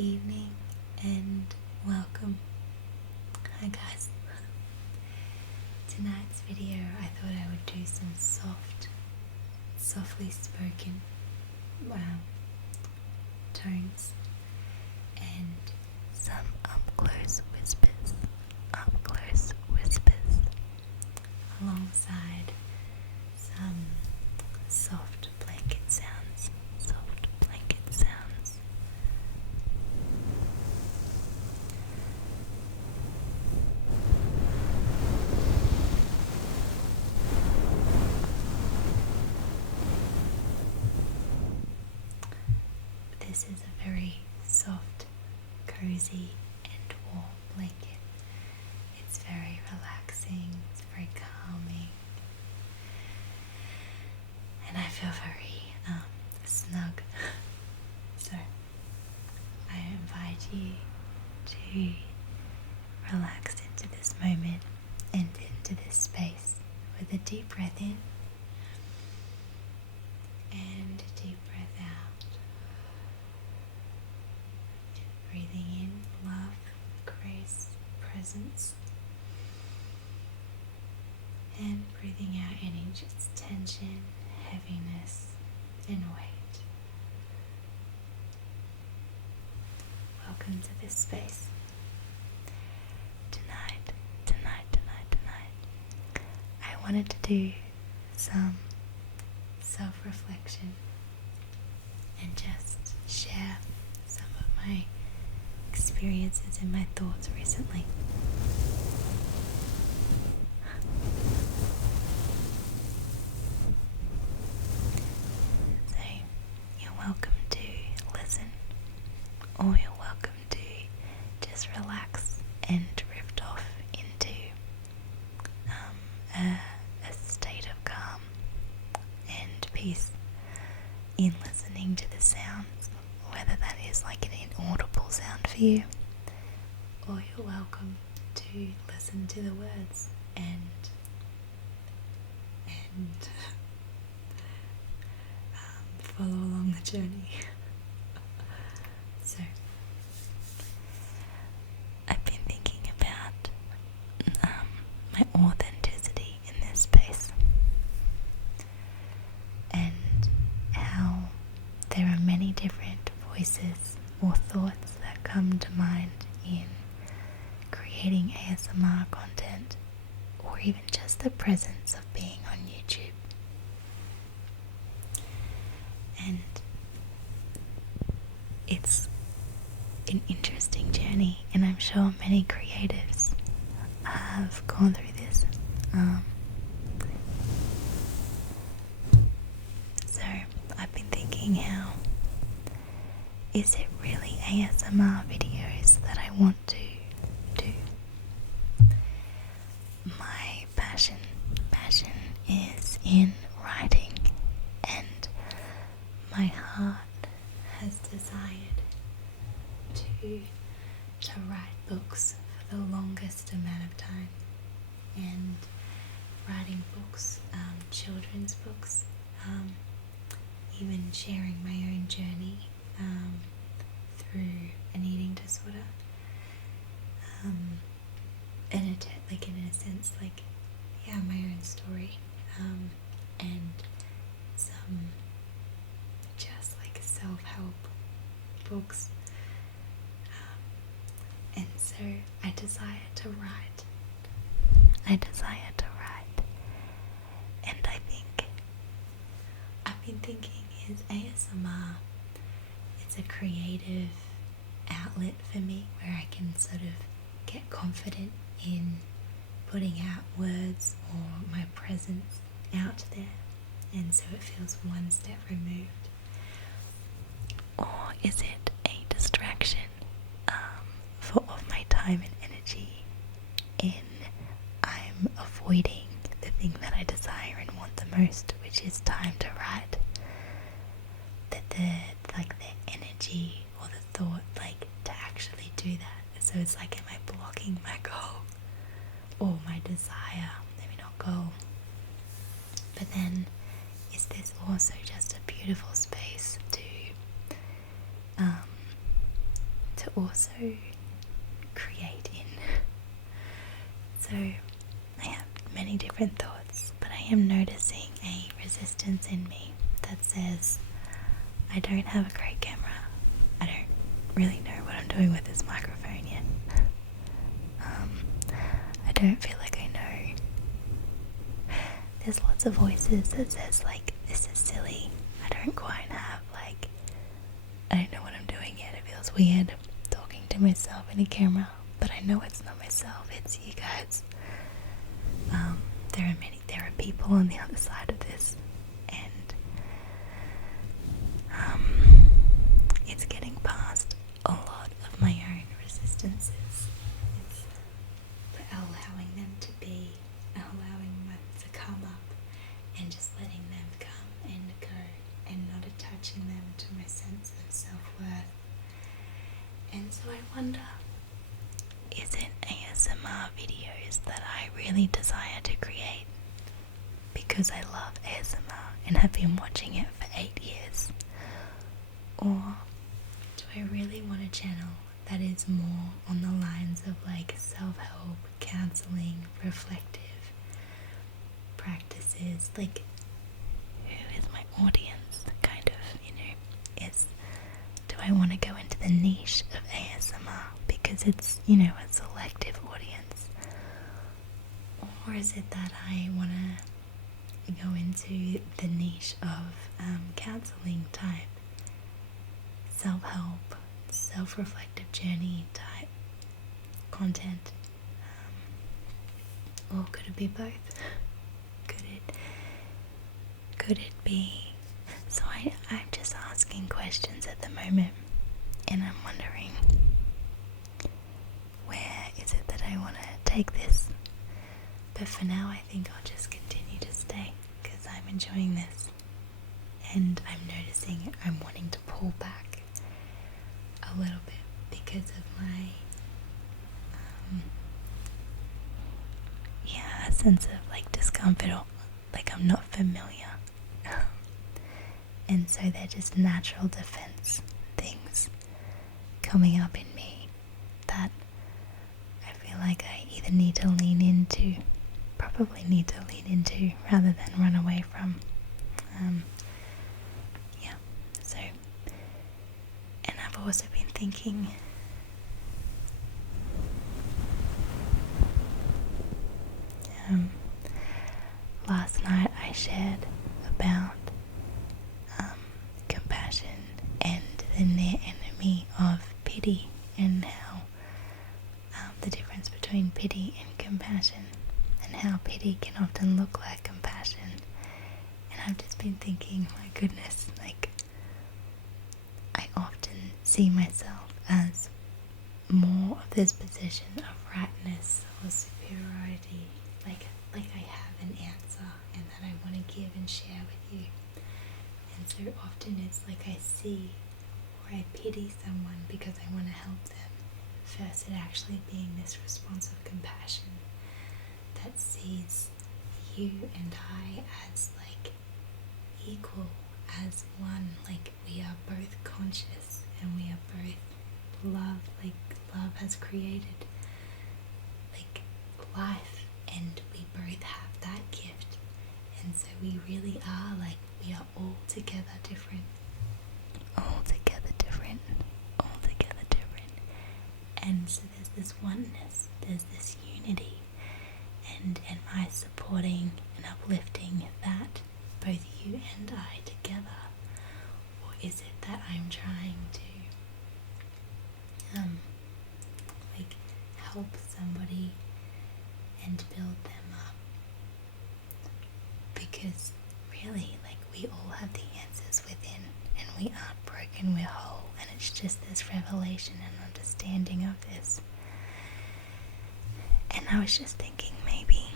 evening and welcome. Hi guys. Tonight's video I thought I would do some softly spoken tones and some up-close whispers alongside some soft blanket sounds. This is a very soft, cozy and warm blanket. It's very relaxing, it's very calming, and I feel very snug. So I invite you to relax into this moment and into this space with a deep breath in and a deep breath out. Breathing in love, grace, presence, and breathing out any just tension, heaviness, and weight. Welcome to this space. Tonight, I wanted to do some self-reflection and just share some of my experiences and my thoughts recently. So you're welcome to listen, or you're welcome to just relax and drift off into a state of calm and peace in listening to the sounds, whether that is like an inaudible sound for you, or you're welcome to listen to the words and follow along the journey. So I've been thinking about my authenticity in this space and how there are many different voices or thoughts that come to mind in creating ASMR content, or even just the presence of being on YouTube. And it's an interesting journey, and I'm sure many creatives have gone through this. So I've been thinking, how is it really ASMR videos that I want to do? My passion is in writing, and my heart has desired to write books for the longest amount of time, and writing books, children's books, even sharing my own journey through an eating disorder, in a sense, my own story, and some just self-help books, and so I desire to write, and I've been thinking, is ASMR, it's a creative outlet for me where I can sort of get confident in putting out words or my presence out there, and so it feels one step removed. Or is it a distraction for all of my time and energy in I'm avoiding the thing that I desire and want the most, which is time to write? That the energy or the thought to actually do that. So it's am I blocking my goal or my desire? Maybe not goal. But then is this also just a beautiful space to also create in. So I have many different thoughts, but I am noticing a resistance in me that says, I don't have a great camera. I don't really know what I'm doing with this microphone yet. I don't feel like I know. There's lots of voices that says like, this is silly. I don't quite have like, I don't know what I'm doing yet. It feels weird talking to myself in a camera, but I know it's not myself, it's you guys. There are people on the other side of this, and it's getting past a lot of my own resistances. It's allowing them to be, allowing them to come up, and just letting them come and go, and not attaching them to my sense of self-worth. And so I wonder, is it ASMR videos that I really desire to create because I love ASMR and have been watching it for 8 years? Or do I really want a channel that is more on the lines of like self-help, counseling, reflective practices? Like, who is my audience, kind of, you know? Do I want to go into the niche of ASMR because it's, you know, a selective audience? Or is it that I want to go into the niche of counseling type, self-help, self-reflective journey type content? Or could it be both? Could it be? So I'm just asking questions at the moment, and I'm wondering, where is it that I want to take this? But for now, I think I'll just continue to stay because I'm enjoying this, and I'm noticing I'm wanting to pull back a little bit because of my a sense of like discomfort, or like I'm not familiar. And so they're just natural defense things coming up in me that I feel like I either need to lean into, probably need to lean into rather than run away from. So, and I've also been thinking, last night I shared about compassion and the near enemy of pity, and how the difference between pity and compassion, and how pity can often look like compassion. And I've just been thinking, my goodness, like I often see myself as more of this position of rightness or superiority, like I have an answer and that I want to give and share with you. And so often it's like I see or I pity someone because I want to help them, versus it actually being this response of compassion that sees you and I as like equal, as one, like we are both conscious and we are both love, like love has created like life, and we both have that gift. And so we really are like, we are all together different, all together different, all together different. And so there's this oneness, there's this unity. And am I supporting and uplifting that, both you and I together? Or is it that I'm trying to like help somebody and build them up? Because really, like, we all have the answers within, and we aren't broken, we're whole. And it's just this revelation and understanding of this. And I was just thinking, maybe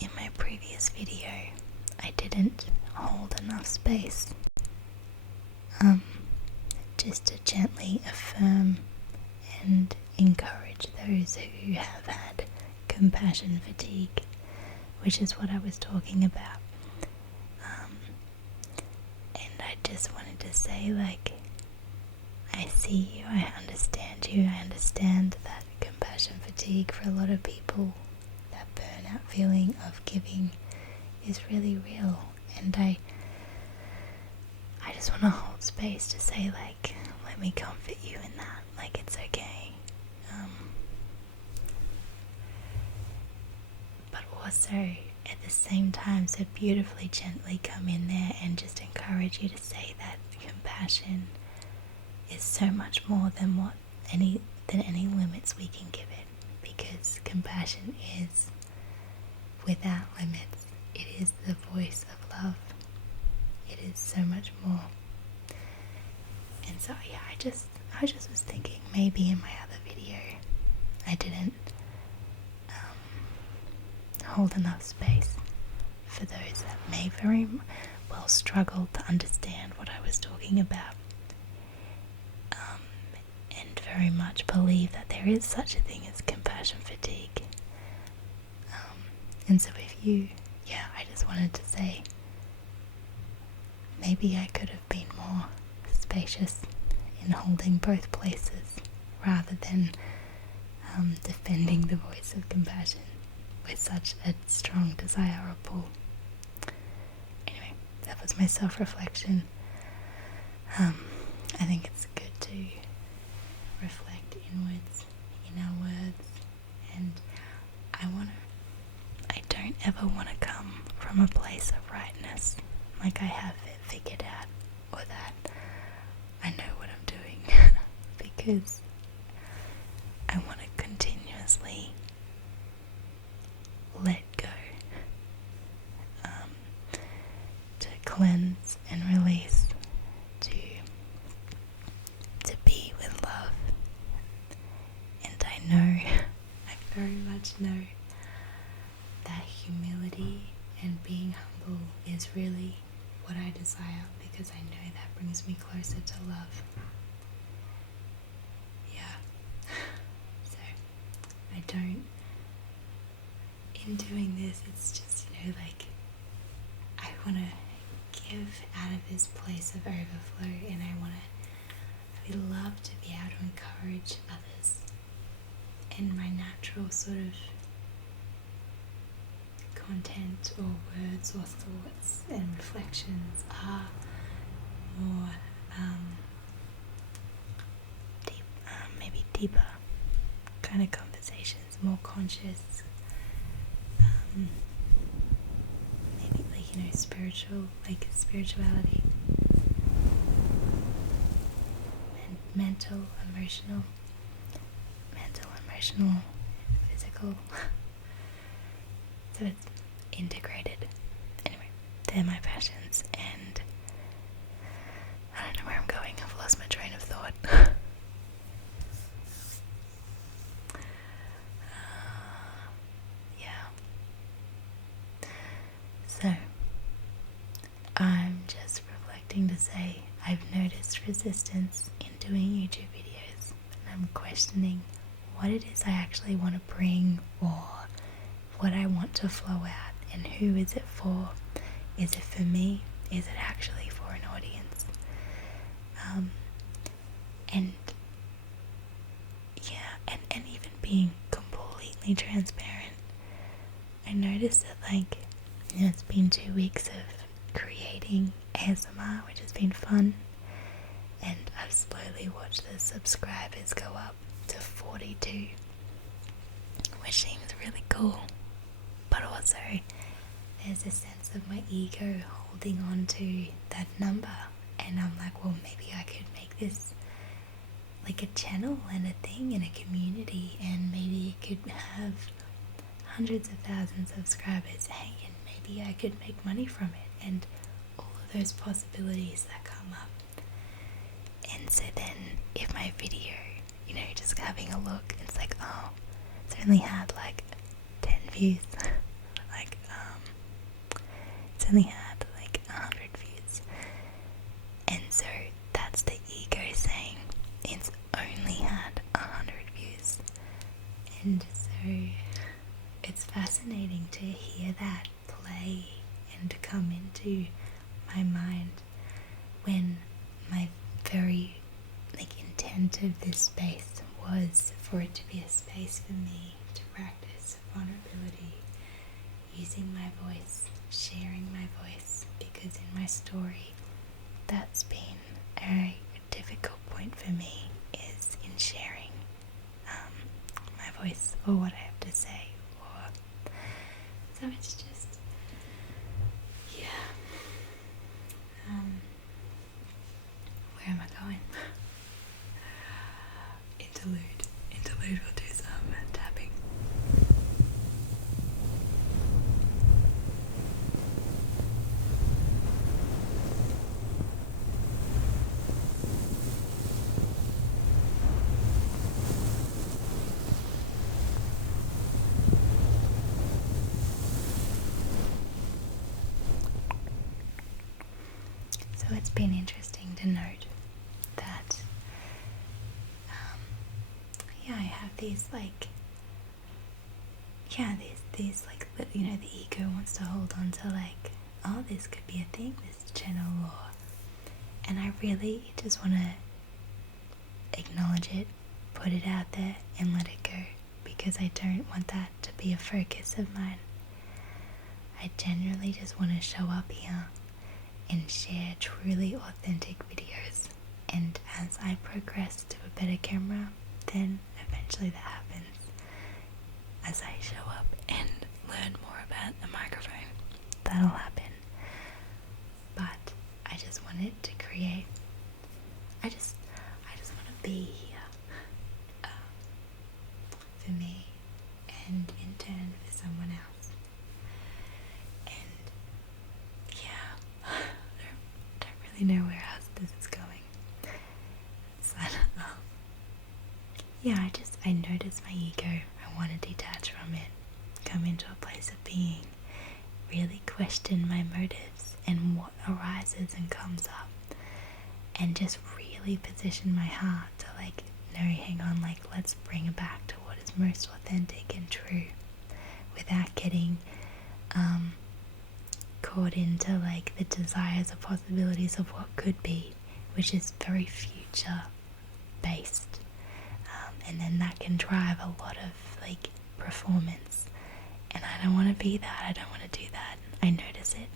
in my previous video I didn't hold enough space just to gently affirm and encourage those who have had compassion fatigue, which is what I was talking about. And I just wanted to say, like, I I see you, I understand you, I understand that compassion fatigue for a lot of people, that burnout feeling of giving is really real, and I just want to hold space to say, like, let me comfort you in that, like, it's okay. But also, at the same time, so beautifully gently come in there and just encourage you to say that compassion is so much more than any limits we can give it, because compassion is without limits. It is the voice of love. It is so much more. And so yeah, I just was thinking maybe in my other video I didn't hold enough space for those that may very well struggle to understand what I was talking about, and very much believe that there is such a thing as compassion fatigue. And so I just wanted to say, maybe I could have been more spacious in holding both places rather than defending the voice of compassion with such a strong desire or pull. Anyway, that was my self-reflection. I think it's good to reflect inwards in our words, and I don't ever want to come from a place of rightness, like I have it figured out, or that I know what I'm doing, because I want to continuously let go, to cleanse and release, to be with love. And I know, I very much know that humility and being humble is really what I desire, because I know that brings me closer to love. Yeah. So in doing this, it's just, like, I want to give out of this place of overflow, and I would love to be able to encourage others. And my natural sort of content or words or thoughts and reflections are more maybe deeper kind of conversations, more conscious, maybe spirituality, and mental, emotional, physical. So it's integrated. Anyway, they're my passions, and I don't know where I'm going. I've lost my train of thought. So, I'm just reflecting to say I've noticed resistance in doing YouTube videos, and I'm questioning what it is I actually want to bring, or what I want to flow out, and who is it for? Is it for me? Is it actually for an audience? And even being completely transparent, I noticed that, it's been 2 weeks of creating ASMR, which has been fun, and I've slowly watched the subscribers go up to 42, which seems really cool. But also, there's a sense of my ego holding on to that number, and I'm like, well, maybe I could make this like a channel and a thing and a community, and maybe it could have hundreds of thousands of subscribers, hey, and maybe I could make money from it, and all of those possibilities that come up. And so then if my video, just having a look, it's like, oh, it's only had 10 views, it's only had 100 views, and so that's the ego saying it's only had 100 views. And so it's fascinating to hear that play and to come into my mind when my very voice, sharing my voice, because in my story that's been a difficult point for me, is in sharing my voice or what I have to say, or so it's just, yeah. Where am I going? Interlude, we'll do some tapping. So it's been interesting to note that I have these these the ego wants to hold on to oh, this could be a thing, this channel, and I really just want to acknowledge it, put it out there and let it go, because I don't want that to be a focus of mine. I generally just want to show up here and share truly authentic videos, and as I progress to a better camera, then eventually that happens. As I show up and learn more about the microphone, that'll happen. But I just wanted to create, I just want to be here for me, and in turn for someone else. And yeah, I don't really know where else this is going. So I noticed my ego. I want to detach from it, come into a place of being, really question my motives and what arises and comes up, and just really position my heart to no, hang on, let's bring it back to what is most authentic and true, without getting caught into the desires or possibilities of what could be, which is very future based. And then that can drive a lot of performance, and I don't want to be that. I don't want to do that. I notice it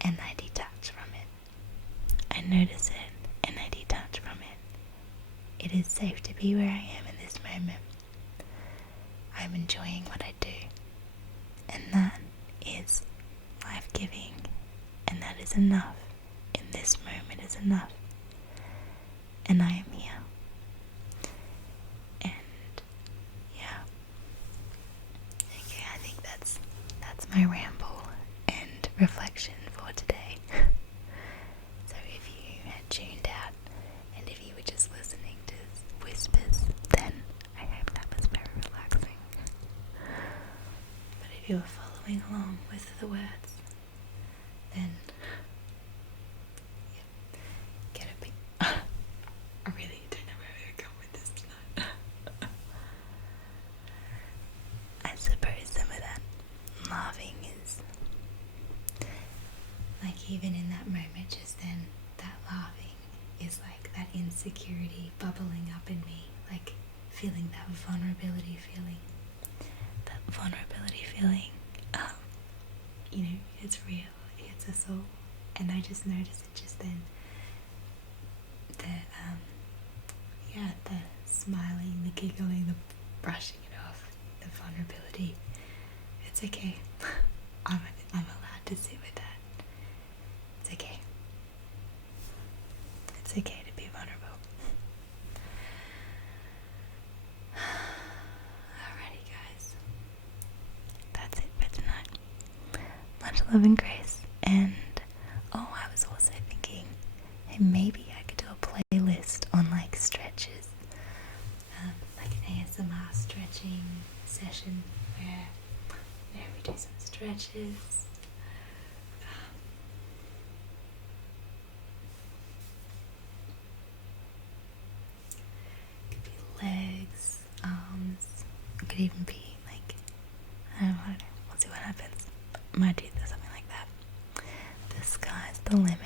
and I detach from it. I notice it and I detach from it. It is safe to be where I am in this moment. I'm enjoying what I do, and that is life-giving, and that is enough. In this moment is enough, and I am here. My ramble and reflection for today. So if you had tuned out, and if you were just listening to whispers, then I hope that was very relaxing. But if you were following along with the words, then get a bit. I really don't know where we're going with this tonight. I suppose some of that laughing is even in that moment just then, that laughing is that insecurity bubbling up in me, feeling that vulnerability feeling, it's real, it's us all. And I just noticed it just then, the smiling, the giggling, the brushing it off, the vulnerability. It's okay. I'm allowed to sit with that. It's okay. It's okay to be vulnerable. Alrighty, guys. That's it for tonight. Much love and grace. And I was also thinking, hey, maybe I could do a playlist on stretches, an ASMR stretching session where we do some stretches. It could be legs, arms. It could even be I don't know. We'll see what happens. Might do something like that. The sky's the limit.